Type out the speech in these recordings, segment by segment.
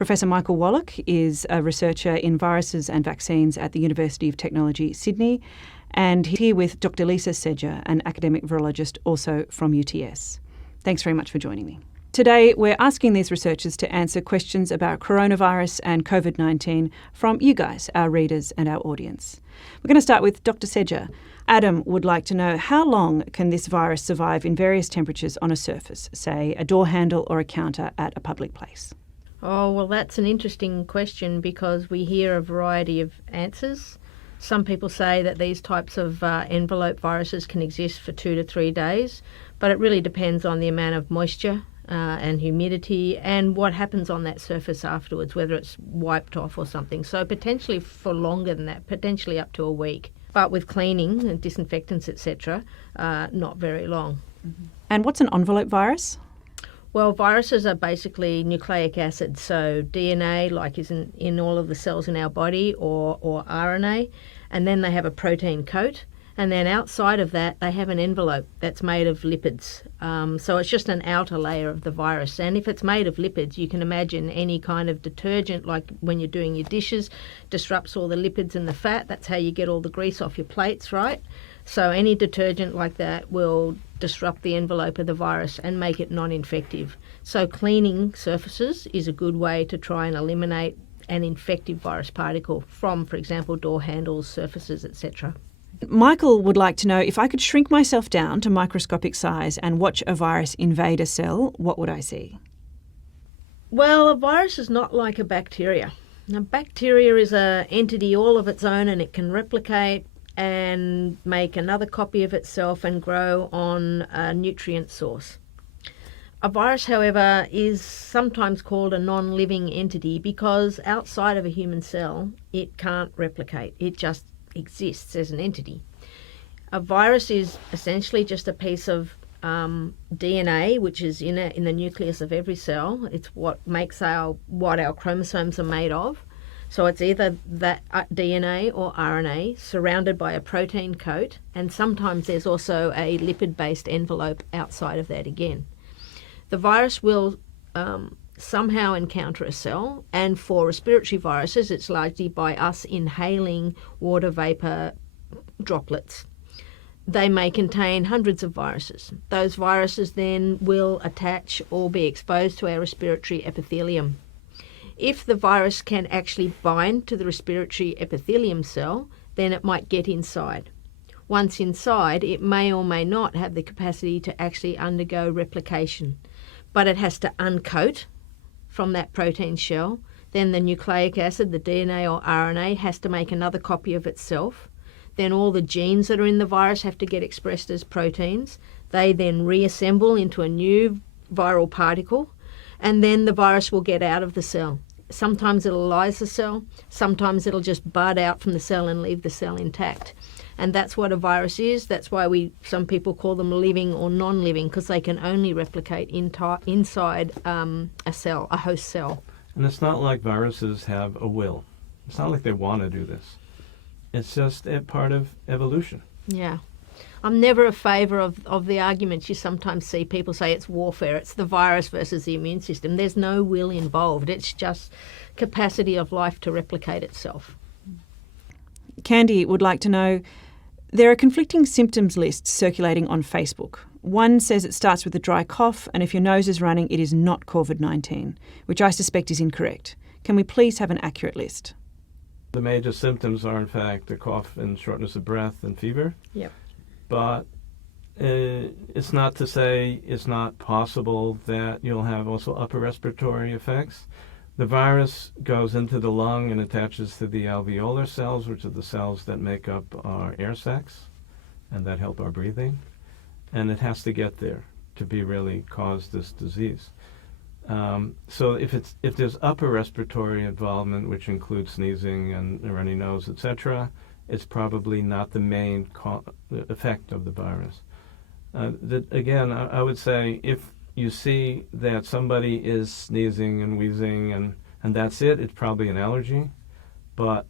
Professor Michael Wallach is a researcher in viruses and vaccines at the University of Technology, Sydney, and he's here with Dr. Lisa Sedger, an academic virologist also from UTS. Thanks very much for joining me. Today, we're asking these researchers to answer questions about coronavirus and COVID-19 from you guys, our readers and our audience. We're going to start with Dr. Sedger. Adam would like to know, how long can this virus survive in various temperatures on a surface, say a door handle or a counter at a public place? Oh, well, that's an interesting question because we hear a variety of answers. Some people say that these types of envelope viruses can exist for 2 to 3 days, but it really depends on the amount of moisture and humidity and what happens on that surface afterwards, whether it's wiped off or something. So potentially for longer than that, potentially up to a week. But with cleaning and disinfectants, etc., not very long. Mm-hmm. And what's an envelope virus? Well, viruses are basically nucleic acids, so DNA, like is in all of the cells in our body, or RNA, and then they have a protein coat, and then outside of that they have an envelope that's made of lipids. So it's just an outer layer of the virus, and if it's made of lipids, you can imagine any kind of detergent, like when you're doing your dishes, disrupts all the lipids and the fat. That's how you get all the grease off your plates, right? So any detergent like that will disrupt the envelope of the virus and make it non-infective. So cleaning surfaces is a good way to try and eliminate an infective virus particle from, for example, door handles, surfaces, etc. Michael would like to know, if I could shrink myself down to microscopic size and watch a virus invade a cell, what would I see? Well, a virus is not like a bacteria. A bacteria is an entity all of its own, and it can replicate and make another copy of itself and grow on a nutrient source. A virus, however, is sometimes called a non-living entity because outside of a human cell, it can't replicate. It just exists as an entity. A virus is essentially just a piece of DNA, which is in the nucleus of every cell. It's what makes what our chromosomes are made of. So it's either that DNA or RNA surrounded by a protein coat, and sometimes there's also a lipid-based envelope outside of that again. The virus will somehow encounter a cell, and for respiratory viruses, it's largely by us inhaling water vapour droplets. They may contain hundreds of viruses. Those viruses then will attach or be exposed to our respiratory epithelium. If the virus can actually bind to the respiratory epithelium cell, then it might get inside. Once inside, it may or may not have the capacity to actually undergo replication, but it has to uncoat from that protein shell. Then the nucleic acid, the DNA or RNA, has to make another copy of itself. Then all the genes that are in the virus have to get expressed as proteins. They then reassemble into a new viral particle, and then the virus will get out of the cell. Sometimes it'll lyse the cell, sometimes it'll just bud out from the cell and leave the cell intact. And that's what a virus is. That's why some people call them living or non-living, because they can only replicate inside a cell, a host cell. And it's not like viruses have a will. It's not like they want to do this. It's just a part of evolution. Yeah. I'm never a favour of the arguments you sometimes see people say it's warfare. It's the virus versus the immune system. There's no will involved. It's just capacity of life to replicate itself. Candy would like to know, there are conflicting symptoms lists circulating on Facebook. One says it starts with a dry cough, and if your nose is running, it is not COVID-19, which I suspect is incorrect. Can we please have an accurate list? The major symptoms are, in fact, a cough and shortness of breath and fever. Yep. But it's not to say it's not possible that you'll have also upper respiratory effects. The virus goes into the lung and attaches to the alveolar cells, which are the cells that make up our air sacs and that help our breathing. And it has to get there to really cause this disease. So if there's upper respiratory involvement, which includes sneezing and a runny nose, etc., it's probably not the main effect of the virus. Again, I would say if you see that somebody is sneezing and wheezing and that's it's probably an allergy, but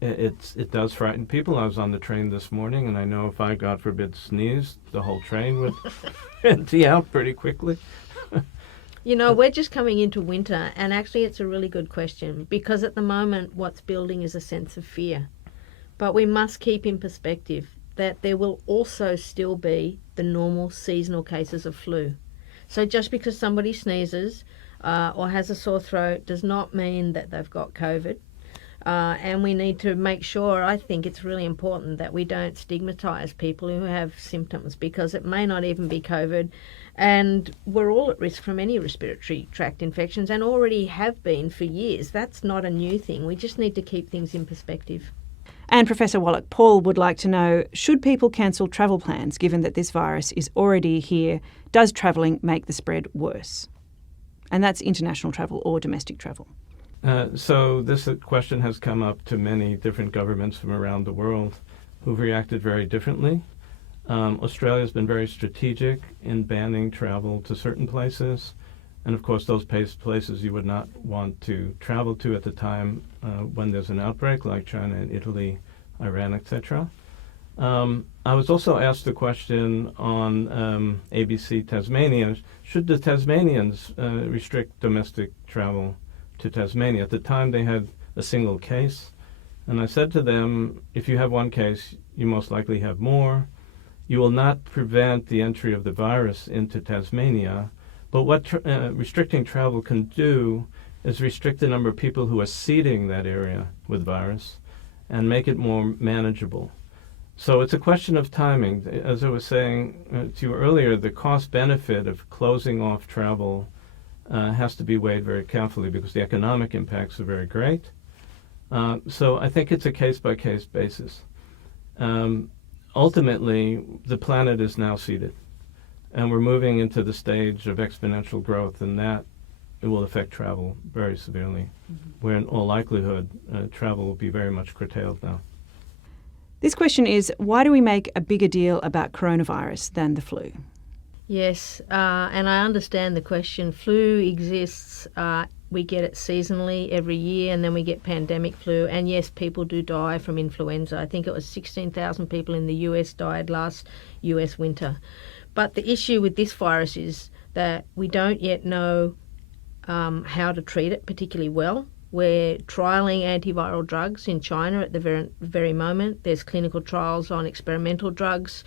it does frighten people. I was on the train this morning, and I know if I, God forbid, sneezed, the whole train would empty out pretty quickly. We're just coming into winter, and actually it's a really good question, because at the moment what's building is a sense of fear. But we must keep in perspective that there will also still be the normal seasonal cases of flu. So just because somebody sneezes or has a sore throat does not mean that they've got COVID. And we need to make sure, I think it's really important that we don't stigmatise people who have symptoms, because it may not even be COVID. And we're all at risk from any respiratory tract infections, and already have been for years. That's not a new thing. We just need to keep things in perspective. And Professor Wallach, Paul would like to know, should people cancel travel plans given that this virus is already here? Does travelling make the spread worse? And that's international travel or domestic travel. So this question has come up to many different governments from around the world who've reacted very differently. Australia's been very strategic in banning travel to certain places. And of course, those places you would not want to travel to at the time when there's an outbreak, like China and Italy, Iran, etc. I was also asked the question on ABC Tasmania, should the Tasmanians restrict domestic travel to Tasmania? At the time, they had a single case. And I said to them, if you have one case, you most likely have more. You will not prevent the entry of the virus into Tasmania. But what restricting travel can do is restrict the number of people who are seeding that area with virus and make it more manageable. So it's a question of timing. As I was saying to you earlier, the cost-benefit of closing off travel has to be weighed very carefully because the economic impacts are very great. So I think it's a case-by-case basis. Ultimately, the planet is now seeded, and we're moving into the stage of exponential growth, and that it will affect travel very severely, where in all likelihood, travel will be very much curtailed now. This question is, why do we make a bigger deal about coronavirus than the flu? Yes, and I understand the question. Flu exists. We get it seasonally every year, and then we get pandemic flu. And yes, people do die from influenza. I think it was 16,000 people in the US died last US winter. But the issue with this virus is that we don't yet know how to treat it particularly well. We're trialling antiviral drugs in China at the very moment. There's clinical trials on experimental drugs.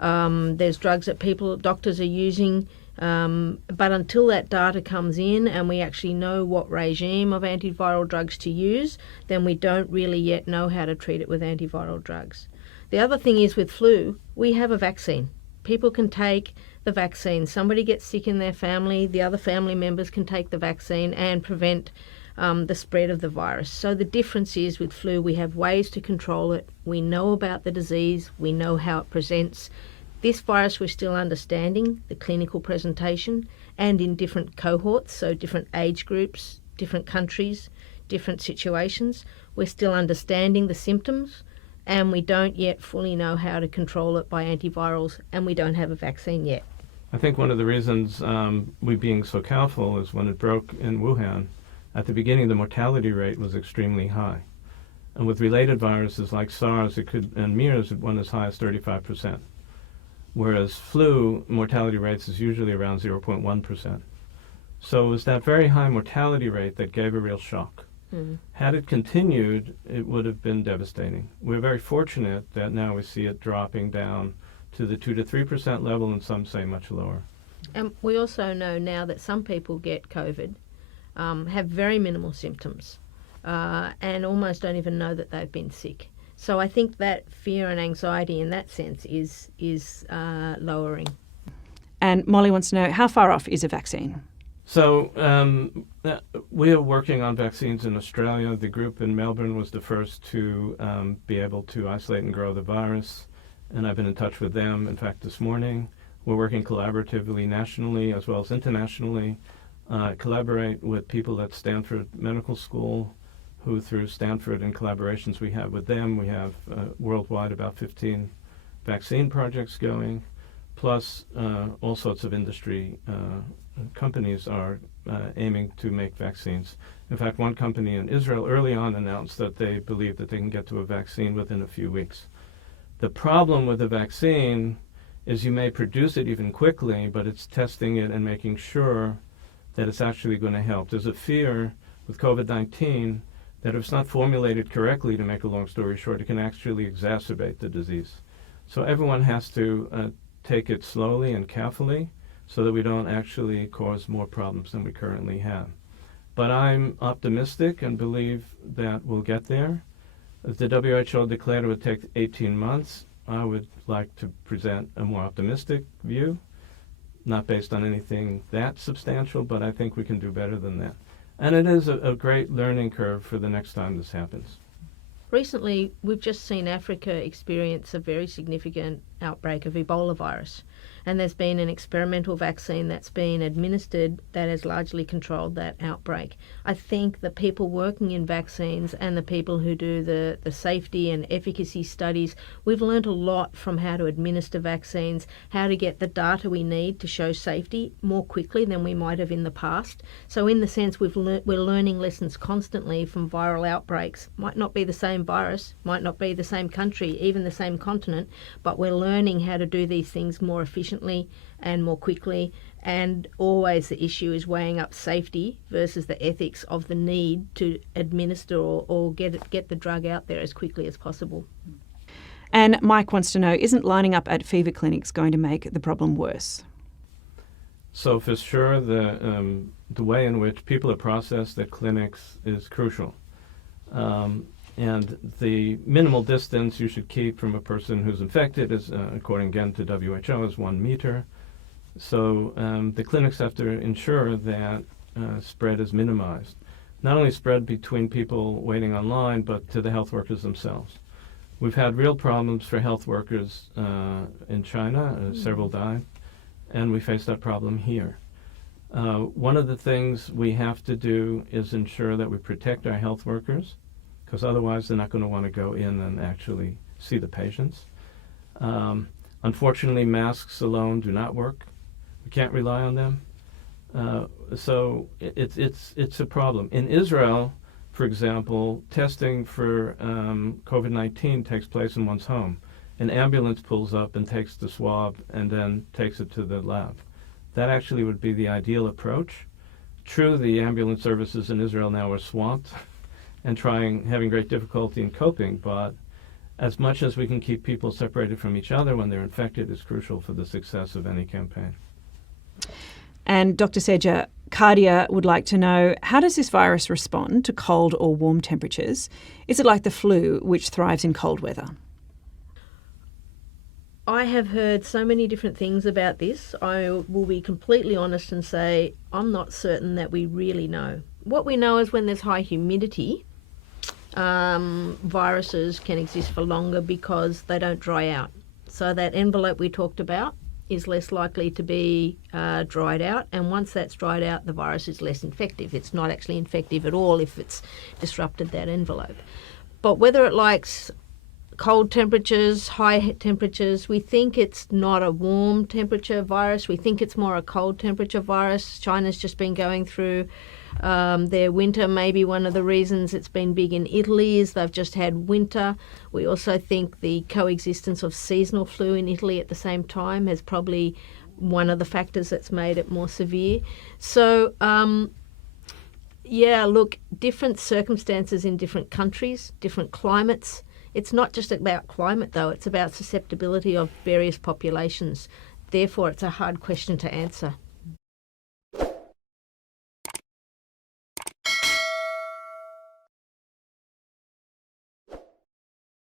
There's drugs that doctors are using. But until that data comes in and we actually know what regime of antiviral drugs to use, then we don't really yet know how to treat it with antiviral drugs. The other thing is with flu, we have a vaccine. People can take the vaccine. Somebody gets sick in their family, the other family members can take the vaccine and prevent the spread of the virus. So the difference is with flu, we have ways to control it. We know about the disease. We know how it presents. This virus, we're still understanding the clinical presentation, and in different cohorts, so different age groups, different countries, different situations. We're still understanding the symptoms, and we don't yet fully know how to control it by antivirals, and we don't have a vaccine yet. I think one of the reasons we're being so careful is when it broke in Wuhan, at the beginning the mortality rate was extremely high. And with related viruses like SARS and MERS, it went as high as 35%. Whereas flu mortality rates is usually around 0.1%. So it was that very high mortality rate that gave a real shock. Had it continued, it would have been devastating. We're very fortunate that now we see it dropping down to the 2 to 3% level, and some say much lower. And we also know now that some people get COVID, have very minimal symptoms, and almost don't even know that they've been sick. So I think that fear and anxiety in that sense is lowering. And Molly wants to know, how far off is a vaccine? So we are working on vaccines in Australia. The group in Melbourne was the first to be able to isolate and grow the virus, and I've been in touch with them, in fact, this morning. We're working collaboratively nationally as well as internationally, collaborate with people at Stanford Medical School, who through Stanford and collaborations we have with them, we have worldwide about 15 vaccine projects going, plus all sorts of industry companies are aiming to make vaccines. In fact, one company in Israel early on announced that they believe that they can get to a vaccine within a few weeks. The problem with the vaccine is you may produce it even quickly, but it's testing it and making sure that it's actually going to help. There's a fear with COVID-19 that if it's not formulated correctly, to make a long story short, it can actually exacerbate the disease. So everyone has to take it slowly and carefully so that we don't actually cause more problems than we currently have. But I'm optimistic and believe that we'll get there. If the WHO declared it would take 18 months, I would like to present a more optimistic view, not based on anything that substantial, but I think we can do better than that. And it is a great learning curve for the next time this happens. Recently, we've just seen Africa experience a very significant outbreak of Ebola virus. And there's been an experimental vaccine that's been administered that has largely controlled that outbreak. I think the people working in vaccines and the people who do the safety and efficacy studies, we've learned a lot from how to administer vaccines, how to get the data we need to show safety more quickly than we might have in the past. So in the sense we're learning lessons constantly from viral outbreaks. Might not be the same virus, might not be the same country, even the same continent, but we're learning how to do these things more efficiently and more quickly, and always the issue is weighing up safety versus the ethics of the need to administer or get the drug out there as quickly as possible. And Mike wants to know, isn't lining up at fever clinics going to make the problem worse? So for sure, the way in which people are processed at clinics is crucial. And the minimal distance you should keep from a person who's infected is, according again to WHO, is 1 meter. So the clinics have to ensure that spread is minimized. Not only spread between people waiting online, but to the health workers themselves. We've had real problems for health workers in China. Several died. And we face that problem here. One of the things we have to do is ensure that we protect our health workers, because otherwise they're not going to want to go in and actually see the patients. Unfortunately, masks alone do not work. We can't rely on them. So it's a problem. In Israel, for example, testing for COVID-19 takes place in one's home. An ambulance pulls up and takes the swab and then takes it to the lab. That actually would be the ideal approach. True, the ambulance services in Israel now are swamped and having great difficulty in coping, but as much as we can keep people separated from each other when they're infected is crucial for the success of any campaign. And Dr. Sedgwick, Cardia would like to know, how does this virus respond to cold or warm temperatures? Is it like the flu, which thrives in cold weather? I have heard so many different things about this. I will be completely honest and say I'm not certain that we really know. What we know is when there's high humidity, viruses can exist for longer because they don't dry out. So that envelope we talked about is less likely to be dried out, and once that's dried out, the virus is less infective. It's not actually infective at all if it's disrupted that envelope. But whether it likes cold temperatures, high temperatures, we think it's not a warm temperature virus. We think it's more a cold temperature virus. China's just been going through their winter. Maybe one of the reasons it's been big in Italy is they've just had winter. We also think the coexistence of seasonal flu in Italy at the same time is probably one of the factors that's made it more severe. So, different circumstances in different countries, different climates. It's not just about climate, though. It's about susceptibility of various populations. Therefore, it's a hard question to answer.